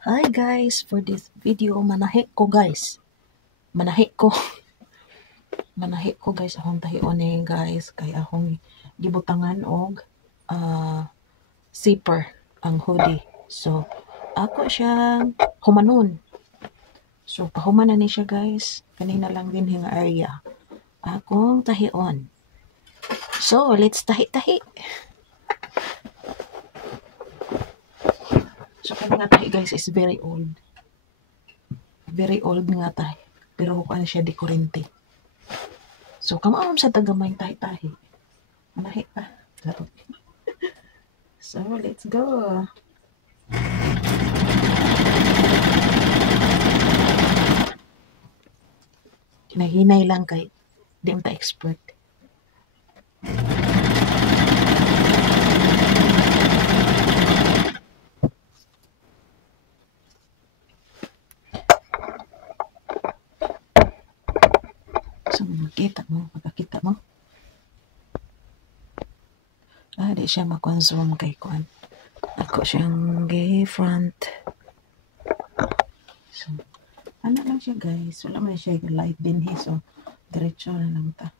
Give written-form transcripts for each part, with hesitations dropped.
Hi guys, for this video, manahi ko guys. Manahi ko. Manahi ko guys, akong tahion ni guys. Kaya akong gibutangan og zipper ang hoodie. So, ako siyang humanon. So, pahuman na ni siya guys. Kanina lang din nga area. Akong tahion. So, let's tahi-tahi. So, kaya nga tahi guys is very old. Very old nga tahi. Pero kung ano siya di kurente. So, kamaon sa tagamay tahi-tahi. Manahi pa. So, let's go. Hinahinay lang kay di mo ta expert. So, makita mo, pagkakita mo. Di siya makonsume kay kuan. Ako siyang gay front. So, ano lang siya guys. Wala man siya light din he. So, diretso na lang ta.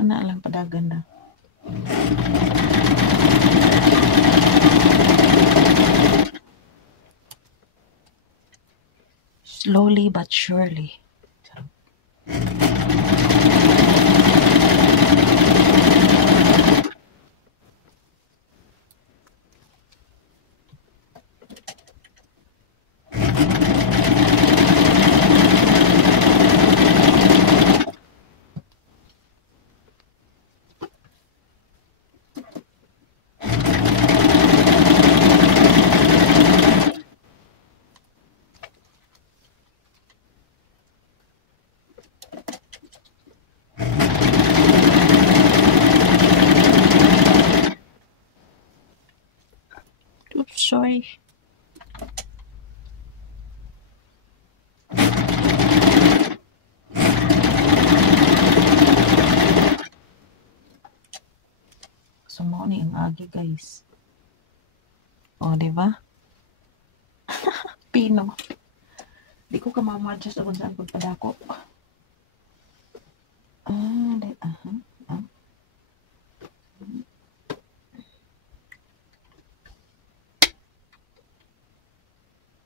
Ano lang padagan na. Slowly but surely. Oops, sorry. Sumo ni ang agi guys. O, di ba? Pino. Di ko ka ma-adjust kung saan pagpadako.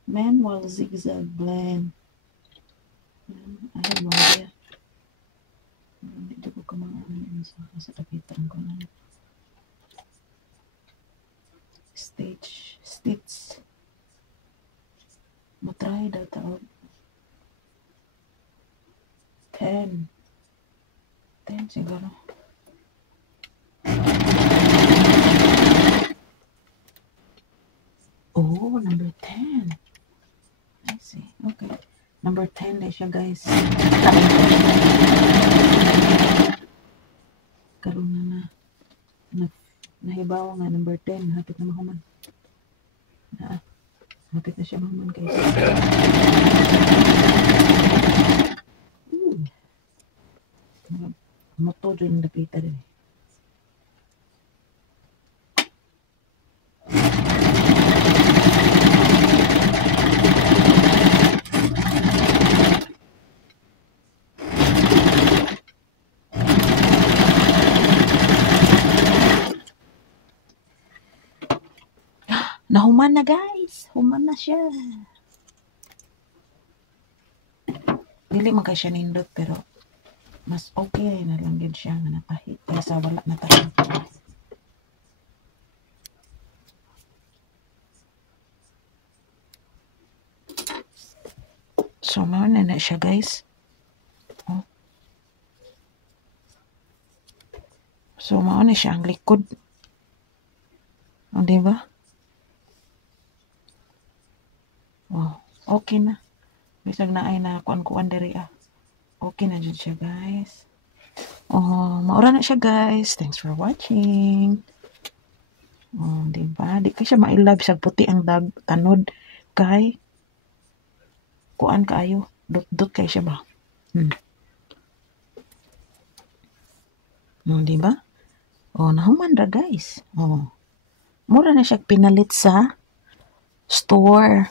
Manual zigzag blend. I have no idea. Dito ko kamang sa kapitan ko na. Stitch. Matry daw taon. 10 siguro. Oh, number 10. I see. Okay. Number 10 na siya, guys. Karoon na nahibawa nga number 10. Hapit na mahuman. Hapit na siya mahuman, guys. Moto rin napita rin. Nahuman na guys. Human na siya. Dili man kay siya nindot pero mas okay na lang din siya nga natahi. Kaysa wala na tahi. So, mauna na siya guys. Oh. So, mauna siya ang likod. O, diba? Oh, okay na. Bisag na ay na kuan-kuan diri ah. Okay na dyan siya guys. Oh, maura na siya guys. Thanks for watching. Oh, diba? Di ka siya mailab sa puti ang tanod kay kuan kaayo. Dot-dot kay siya ba? Oh, diba? Oh, nahuman ra guys. Oh. Mura na siya pinalit sa store.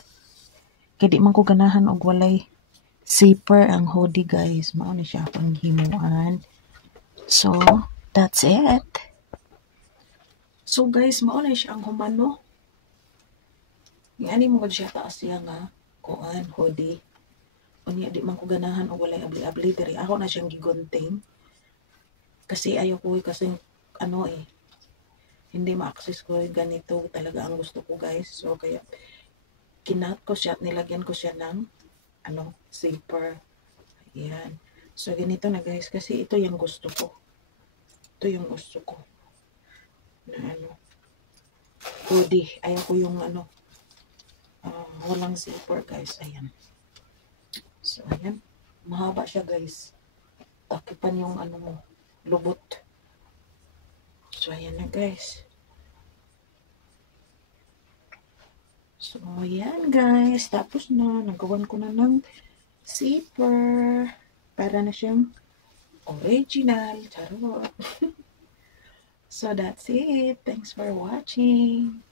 Kaya di man ko ganahan og walay zipper ang hoodie guys. Mao ni siya akong gimuan. So, that's it. So guys, mao na siya ang humano. Yung ani mo siya taas siya nga kuan hoodie. Unya di man ko ganahan og walay abli-abli diri. Ako na siyang gigunting. Kasi ayaw ko kasi ano hindi ma-access ko ganito talaga ang gusto ko guys. So kaya kinat ko siya at nilagyan ko siya ng zipper. Ayan. So ganito na guys kasi ito yung gusto ko. Ito yung gusto ko. Na hoodie. Ayaw ko yung walang zipper guys. Ayan. So ayan. Mahaba siya guys. Takipan yung mo, lubot. So ayan na guys. So ayan guys. Tapos na. Nagawan ko na ng zipper. Para na siyang original. Charot. So that's it. Thanks for watching.